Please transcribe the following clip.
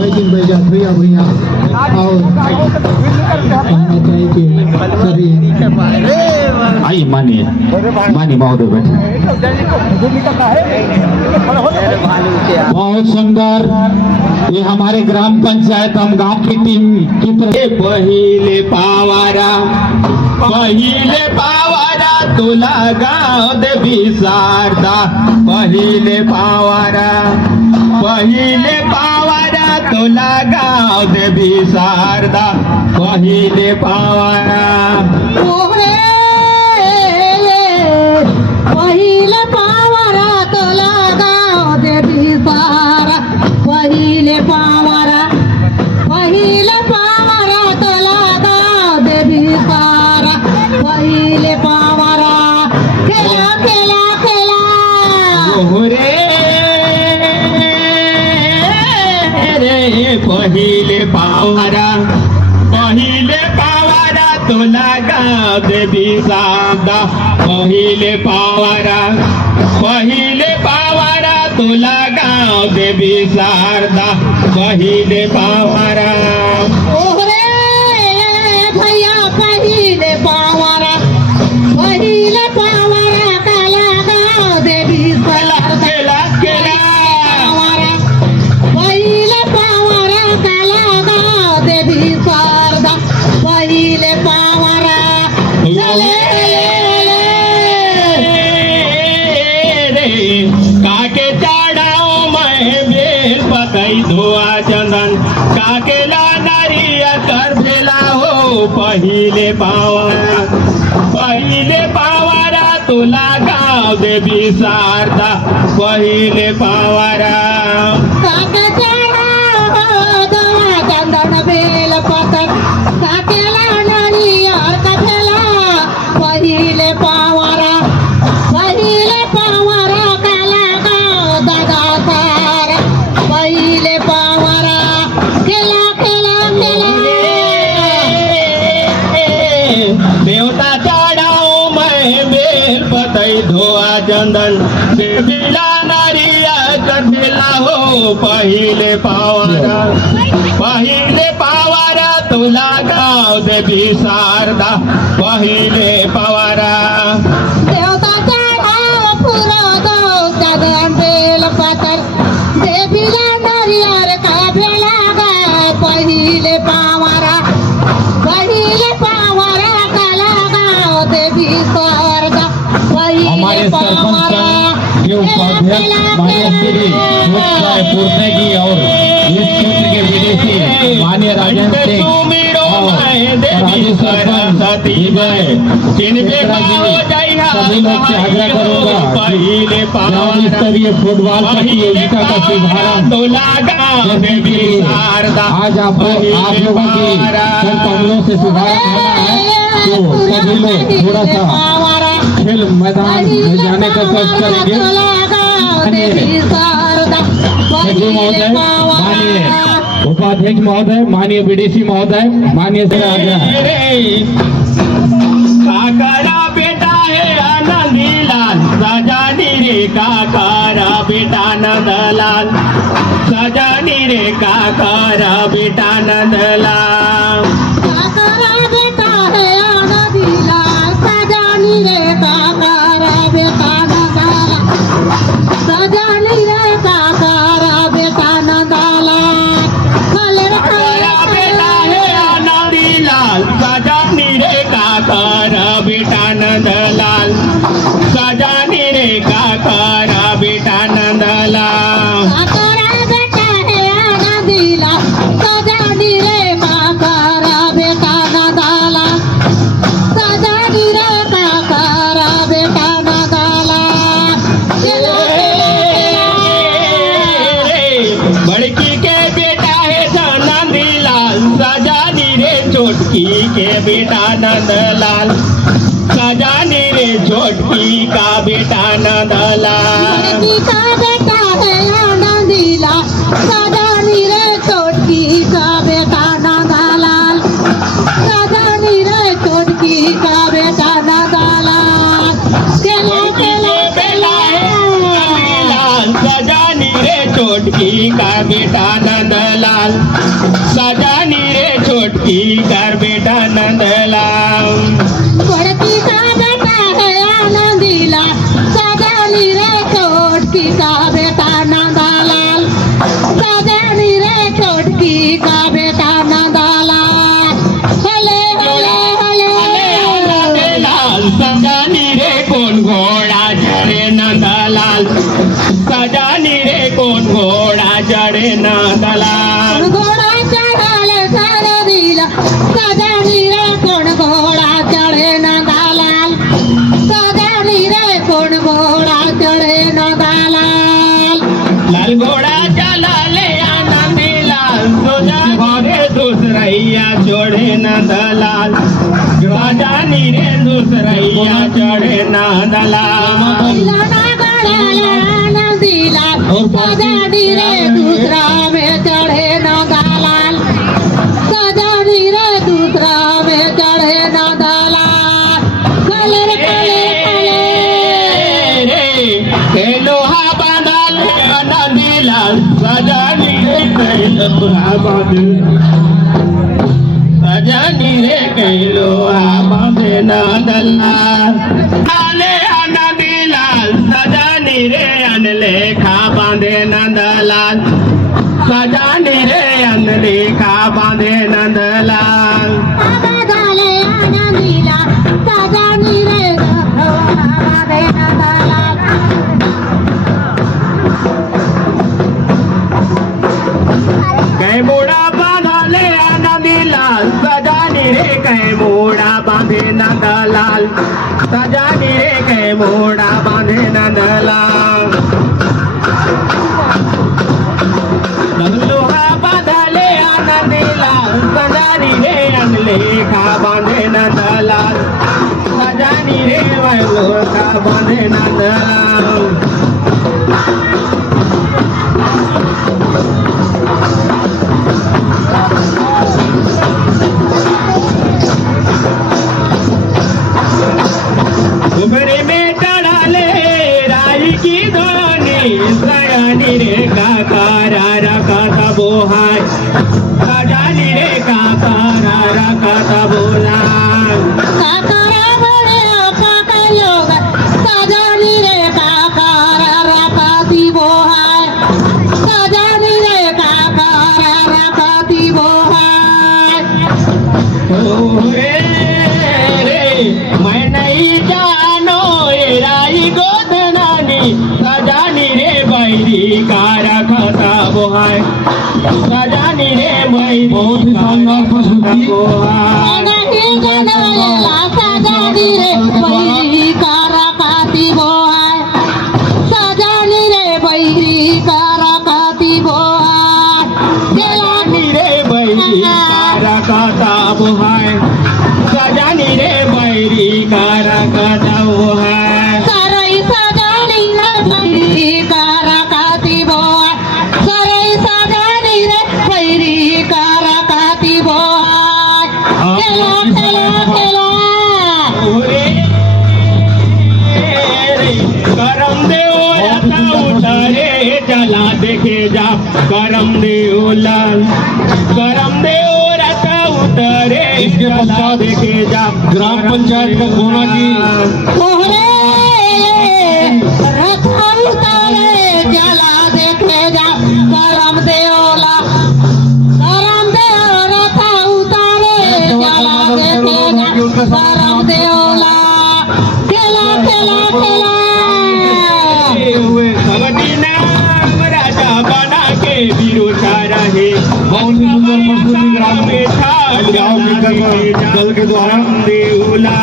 Badging बैजा भैया भैया और कहना चाहिए कि सभी आई मानी महोदय बैठे। बहुत सुंदर, ये हमारे ग्राम पंचायत हम गांव की टीम की पहिले पावारा तुला गाव देवी शारदा, पहिले पावारा तुला गाव देवी शारदा, पहिले पावारा पहिले पावारा तुला गाव देवी सारा, पहिले पावारा तुला गाव देवी सारा, पहिले पावारा खेला खेला खेला रे पहिले पावारा तुला गाव देवी शारदा, पहिले पावारा तुला गाव देवी शारदा, पहिले पावारा ओरे भैया पहिले पावारा काला गाव देवी सारदा, पावारा पहिले पावारा काला गाव देवी सारदा, पहिले पावारा चले काके चढ़ाओ मैं बेल पतई धोआ चंदन, काकेला नारिया कर भेला हो, पहिले पावारा तुला गाव देवी शारदा, पहिले पावारा काके चढ़ाओ दवा चंदन बेल पतन, काकेला नारियल का भेला, पहिले पावारा काला गाव दादा सारा, पहिले पावारा खेला खेला खेला देवता चढ़ाओ मैं बेल पतई धोआ चंदन, देवीला नारिया कर भेला हो, पहिले पावारा तुला गाव देवी शारदा, पहिले पावारा देवता चढ़ाओ पूरा गाव चंदन बेल पतन, देवीला नारियल का भेला गाव, पहिले पावारा काला गाव देवी शारदा, हमारे पहिले पावारा के उपाध्यक्ष माननीय श्री राय पूर्णगी और इस क्षेत्र के विदेशी माननीय राजेंद्र सिंह और राज्य सरपंच सभी लोग से आग्रह करूंगा ग्राम स्तरीय फुटबॉल प्रतियोगिता का शुभारंभ करने के लिए आज आप लोगों की कमलों से शुभारंभ होना है, तो सभी लोग थोड़ा सा खेल मैदान में जाने का सर्च करेंगे। सचिव महोदय, माननीय उपाध्यक्ष महोदय, माननीय विदेशी महोदय, माननीय से काकारा बेटा है आनंदीलाल, सजानी रे काकारा बेटा नंदलाल, सजानी रे काकारा बेटा नंदलाल, काकारा बेटा है आनंदीलाल, सजानी रे काकारा बेटा नंदलाल, सजानी रे काकारा बेटा नंदलाल, काकारा बेटा है आनंदीलाल, सजानी रे काकारा बेटा नंदलाल, सजानी रे काकारा बेटा नंदलाल, काकारा बेटा है आनंदीलाल, सजानी रे काकारा बेटा नंदलाल, सजानी रे काकारा बेटा नंदलाल, बड़की के बेटा है नंदलाल, सजानी रे छोटकी के बेटा नंदलाल, सजानी रे छोटकी का बेटा नंदलाल, लड़की का बेटा है आनंदीलाल, सजानी रे छोटकी का बेटा नंदलाल, सजानी रे छोटकी का बेटा नंदलाल, खेला खेला बेटा है नंदलाल, सजानी रे छोटकी छोटकी का बेटा नंदलाल सजानी रे छोटकी कर बेटा नंदलाल बड़की का बेटा है आनंदीला सजानी रे छोटकी का बेटा नंदलाल सजानी रे छोटकी का बेटा नंदलाल हले हले हले नंदलाल सजानी रे कौन घोड़ा चढ़े नंदलाल सजानी रे कौन घोड़ा चढ़े नंदलाल घोड़ा चढ़ाले सारा दिला सजानी रे कौन घोड़ा चढ़े नंदलाल सजानी रे कौन घोड़ा चढ़े नंदलाल लाल घोड़ा चला ले आनंदी लाल सजानी रे दूसरैया चढ़े नंदलाल सजानी रे दूसरैया चढ़े नंदलाल लाना गड़ाला नंदीला सजानी रे दूसरा में चढ़े नंदलाल सजानी रे दूसरा में चढ़े नंदलाल कलर कले कले रे लोहा बांधा ले आनंदी लाल सजानी रे लोहा बांधे सजानी रे लोहा बांधे नंदलाल आले आनंदी लाल सजानी रे अनलेखा बांधे नंदलाल सजानी रे अनलेखा बांधे नंदलाल आबादाले आनंदीला सजानी रे बाबे नंदलाल कै मोड़ा बांधा ले आनंदी लाल सजानी रे कै मोड़ा बांधे नंदलाल सजानी रे कै मोड़ा बांधे नंदलाल लोहा बांधा ले आनंदी लाल सजानी रे अनलेखा बांधे नंदलाल सजानी रे वैलोखा बांधे नंदलाल उमरे में टड़ाले राई की धोनी सयानी रे काकारा रखा था बोहाय सजानी रे काकारा रखा था बोला काकारा बड़े पाका योग सजानी रे काकारा रखाती बोहाय सजानी रे काकारा रखाती बोहाय रे मैं नहीं जानो ये राई गोदनानी सजानी रे बैरी का रखा था बोहाय सजानी रे बैरी बहुत शानदार प्रस्तुति बोहाय नहीं जनाला सजानी रे बैरी का रखाती बोहाय सजानी रे बैरी का रखाती बोहाय सजानी रे बैरी का रखा था बोहाय सजानी रे बैरी का रखा था बोहाय सरई सजानी रे बैरी का रखाती बोहाय सरई सजानी रे बैरी का रखाती बोहाय खेला खेला खेला ओरे करम देव रथा उतारे चला देखे जा करम देव लाल करम देव रथा उतारे इसके पश्चात देखे जा ग्राम पंचायत का कोना की तोहरे रथा उतारे जला देखे जा करम देवला करम देव रथा उतारे जला देखे जा करम देवला खेला खेला खेला हुए कबड्डी नाम राजा बना के बिरोचा रहे बहुत ही सुंदर प्रस्तुति ग्राम में था गाँव के दल के द्वारा देवला